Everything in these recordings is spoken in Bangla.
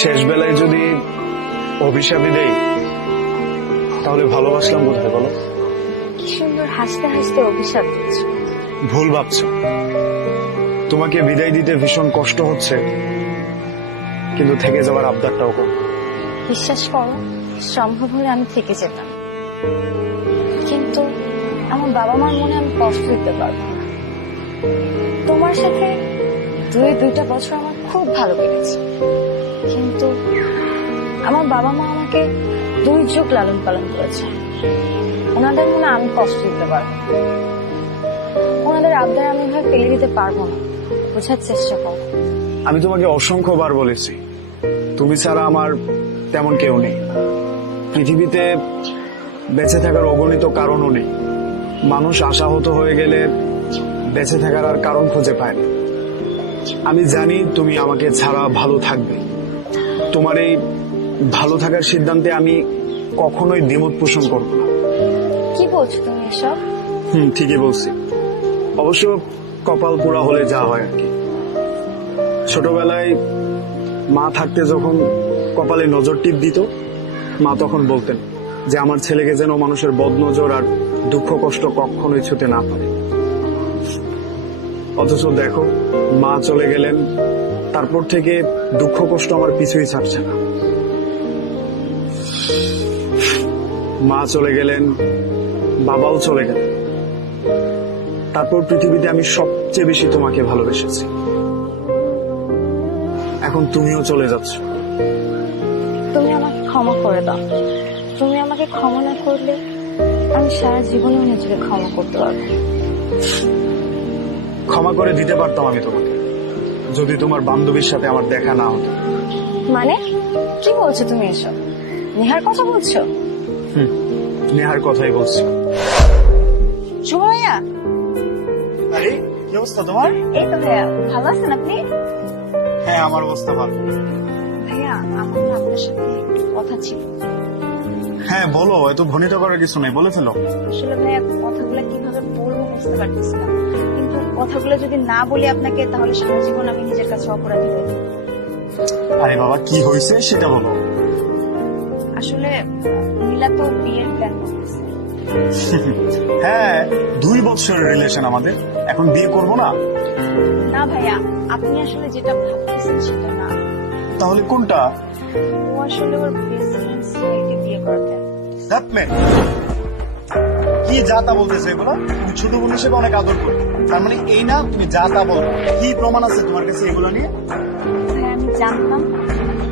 শেষ বেলায় যদি অভিশাপই দেই তাহলে ভালোবাসলাম কোথায় বলো? কি সুন্দর হাসতে হাসতে অভিশাপ দিচ্ছ। ভুল ভাবছো। তোমাকে বিদায় দিতে ভীষণ কষ্ট হচ্ছে, কিন্তু থেকে যাওয়ার আবদারটাও কম। বিশ্বাস করো, সম্ভব হলে আমি থেকে যেতাম, কিন্তু আমার বাবা মার মনে আমি কষ্ট দিতে পারবো না। তোমার সাথে দুইটা বছর আমার খুব ভালো কেটেছে, কিন্তু আমার বাবা মা আমাকে 2 যুগ লালন পালন করেছে। ওনাদের মনে আমি কষ্ট দিতে পারবো না, ওনাদের আবদার আমি ভাবে ফেলে দিতে পারবো না। বোঝার চেষ্টা করো। আমি তোমাকে অসংখ্যবার বলেছি, তুমি ছাড়া আমার তেমন কেউ নেই। পৃথিবীতে বেঁচে থাকার অগণিত কারণও নেই। মানুষ আশাহত হয়ে গেলে বেঁচে থাকার আর কারণ খুঁজে পায় না। আমি জানি তুমি আমাকে ছাড়া ভালো থাকবে। তোমার এই ভালো থাকার সিদ্ধান্তে আমি কখনোই দ্বিমত পোষণ করব না। কি বলছো তুমি এসব? ঠিকই বলছি। অবশ্য কপাল পোড়া হলে যা হয় আর কি। ছোটবেলায় মা থাকতে যখন কপালে নজর টিপ দিত, মা তখন বলতেন যে আমার ছেলেকে যেন মানুষের বদনজর আর দুঃখ কষ্ট কখনোই ছুতে না পারে। অথচ দেখো, মা চলে গেলেন, তারপর থেকে দুঃখ কষ্ট আমার পিছুই ছাড়ছে না। মা চলে গেলেন, বাবাও চলে গেলেন, তারপর পৃথিবীতে আমি সবচেয়ে বেশি তোমাকে ভালোবেসেছি। এখন তুমিও চলে যাচ্ছ। তুমি আমাকে ক্ষমা করে দাও। তুমি আমাকে ক্ষমা না করলে আমি সারা জীবনেও নিজেকে ক্ষমা করতে পারবো না। ক্ষমা করে দিতে পারতাম আমি তোমাকে, যদি তোমার বান্ধবীর সাথে আমার দেখা না হতো। মানে কি বলছো তুমি এসব? নেহার কথা বলছো? নেহার কথাই বলছি। শুভ ভাইয়া। আরে কি অবস্থা তোমার? এই তো ভাইয়া, ভালো আছেন আপনি? হ্যাঁ, আমার অবস্থা ভালো। ভাইয়া, আমার না আপনার সাথে একটু কথা ছিল। হ্যাঁ বলো, এত ভনিত করার কিছু নেই, বলে ফেলো। আসলে ভাইয়া, কথাগুলো কিভাবে বলবো বুঝতে পারতেছিলাম, কিন্তু কথাগুলো যদি না বলি আপনাকে তাহলে সারা জীবন আমি নিজের কাছে অপরাধী হয়ে যাবো। আরে বাবা, কি হয়েছে সেটা বলো। আসলে নীলা তো বিয়ের প্ল্যান করতেছে। হ্যাঁ, 2 বছরের রিলেশন আমাদের, এখন বিয়ে করব না? না ভাইয়া, আপনি আসলে যেটা ভাবতেছেন সেটা না। তাহলে কোনটা? ও আসলে ওর বেস্ট ফ্রেন্ড ছেলেকে বিয়ে করতে। কি যা তা বলতেছে এগুলো? তুমি ছোট বোন হিসেবে অনেক আদর করো, তার মানে এই না তুমি যা তা বলো? কি প্রমাণ আছে তোমার কাছে এগুলো নিয়ে? ভাইয়া, আমি জানতাম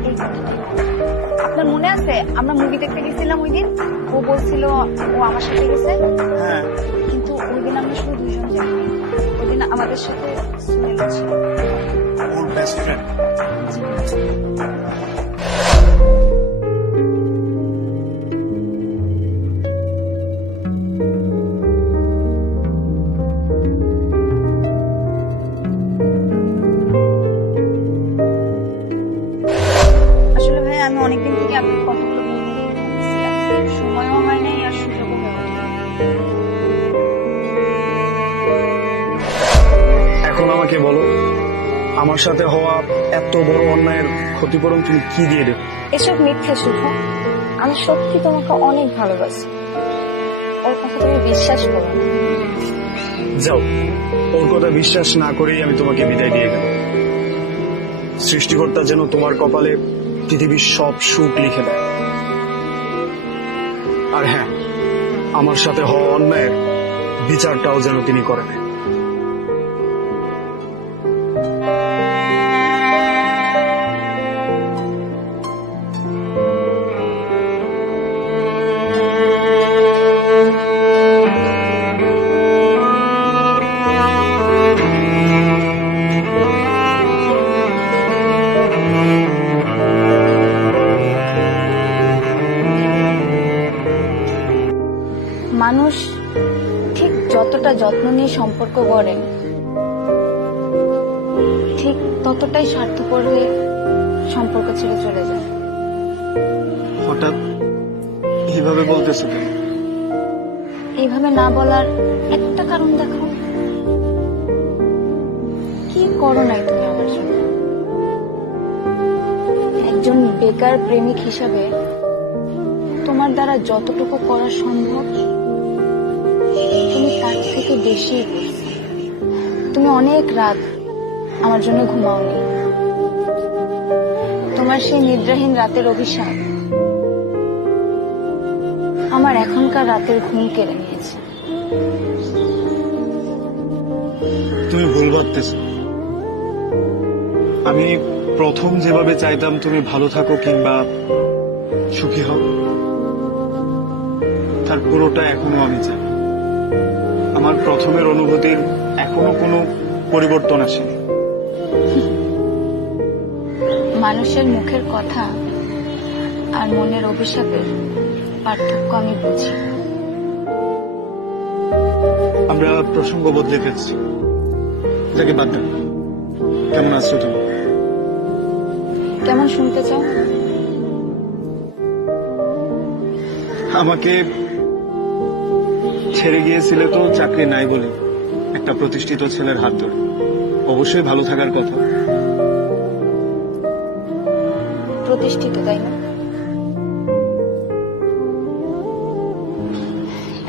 এই কথাটাই বলবে। আপনার মনে আছে আমরা মুভি দেখতে গেছিলাম ওই দিন? ও বলছিল ও আমার সাথে গেছে, হ্যাঁ, কিন্তু ওই দিন আমরা শুধু 2 জন যাই। ওই দিন আমাদের সাথে সুনীল ছিল। ওর বেস্ট ফ্রেন্ড। আসলে ভাই, আমি অনেকদিন থেকে আপনার কথাগুলো বলবো ভাবতেছিলাম, সময়ও হয় নাই আর সুযোগও হয়ে ওঠেনি। এখন আমাকে বলো, আমার সাথে হওয়া এত বড় অন্যায়ের ক্ষতিপূরণ তুমি কি দিয়ে দেবে? এসব মিথ্যে শুধু। আমি সত্যি তোমাকে অনেক ভালোবাসি, ওর কথা তুমি বিশ্বাস করো না। যাও, ওর কথা বিশ্বাস না করেই আমি তোমাকে বিদায় দিয়ে গেলাম। সৃষ্টিকর্তা যেন তোমার কপালে পৃথিবীর সব সুখ লিখে দেয়। আর হ্যাঁ, আমার সাথে হওয়া অন্যায়ের বিচারটাও যেন তিনি করে দেন। মানুষ ঠিক যতটা যত্ন নিয়ে সম্পর্ক গড়ে, ঠিক ততটাই স্বার্থপর হয়ে সম্পর্ক ছেড়ে চলে যায়। হঠাৎ এইভাবে বলতেছো কেন? এইভাবে না বলার একটা কারণ দেখো। কি করো নাই তুমি আমার জন্য? একজন বেকার প্রেমিক হিসাবে তোমার দ্বারা যতটুকু করা সম্ভব তুমি তার থেকে বেশি করছো। তুমি অনেক রাত আমার জন্য ঘুমাওনি। তোমার সেই নিদ্রাহীন রাতের অভিশাপ আমার এখনকার রাতের ঘুম কেড়ে নিয়েছে। তুমি ভুল ভাবতেছ। আমি প্রথম যেভাবে চাইতাম তুমি ভালো থাকো কিংবা সুখী হও, তার পুরোটা এখনো আমি চাই। আমার প্রথমের অনুভূতির এখনো কোনো পরিবর্তন আসেনি। মানুষের মুখের কথা আর মনের অভিশাপের পার্থক্য আমি বুঝি। আমরা প্রসঙ্গ বদলে ফেলছি, যাকে বাদ দাও। কেমন আছো তুমি? কেমন শুনতে চাও? আমাকে ছেড়ে গিয়েছিলে তো চাকরি নাই বলে একটা প্রতিষ্ঠিত ছেলের হাত ধরে। অবশ্যই ভালো থাকার কথা। প্রতিষ্ঠিত, তাই না?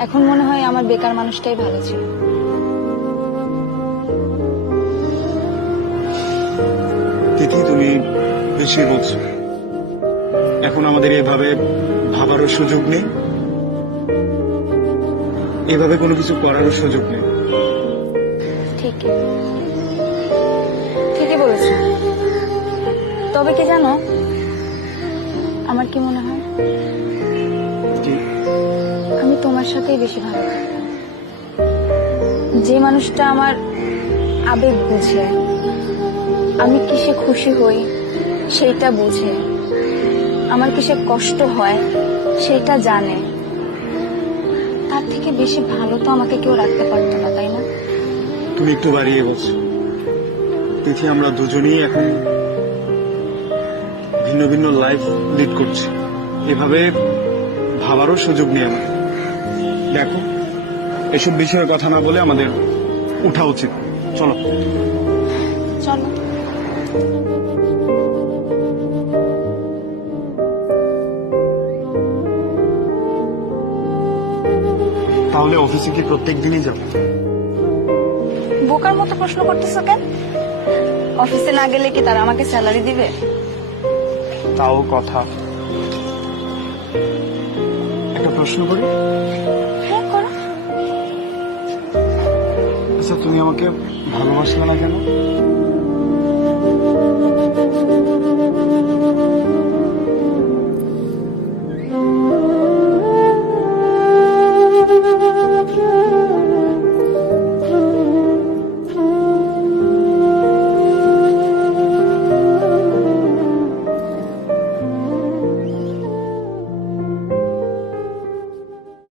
এখন মনে হয় আমার বেকার মানুষটাই ভালো ছিল। তিথি, তুমি বেশি বলছো। এখন আমাদের এভাবে ভাবারও সুযোগ নেই, এভাবে কোনো কিছু করারও সুযোগ নেই। ঠিকই বলেছ। তবে কি জানো, আমার কি মনে হয়, কি? আমি তোমার সাথেই বেশি ভালো থাকতাম। যে মানুষটা আমার আবেগ বুঝে, আমি কিসে খুশি হই সেইটা বুঝে, আমার কিসে কষ্ট হয় সেটা জানে, তার থেকে বেশি ভালো তো আমাকে কেউ রাখতে পারতো না, তাই না? তুমি একটু বাড়িয়ে বলছো তিথি। আমরা দুজনেই এখন ভিন্ন ভিন্ন লাইফ লিড করছি, এভাবে ভাবারও সুযোগ নেই আমার। দেখো, এসব বিষয়ের কথা না বলে আমাদের উঠা উচিত। চলো চলো। তাহলে অফিসে কি প্রত্যেক দিনই যাবো? বোকার মতো প্রশ্ন করতেছো কেন? অফিসে না গেলে কি তারা আমাকে স্যালারি দিবে? তাও কথা। একটা প্রশ্ন করি? হ্যাঁ, করো। আচ্ছা, তুমি আমাকে ভালোবাসলে না কেন?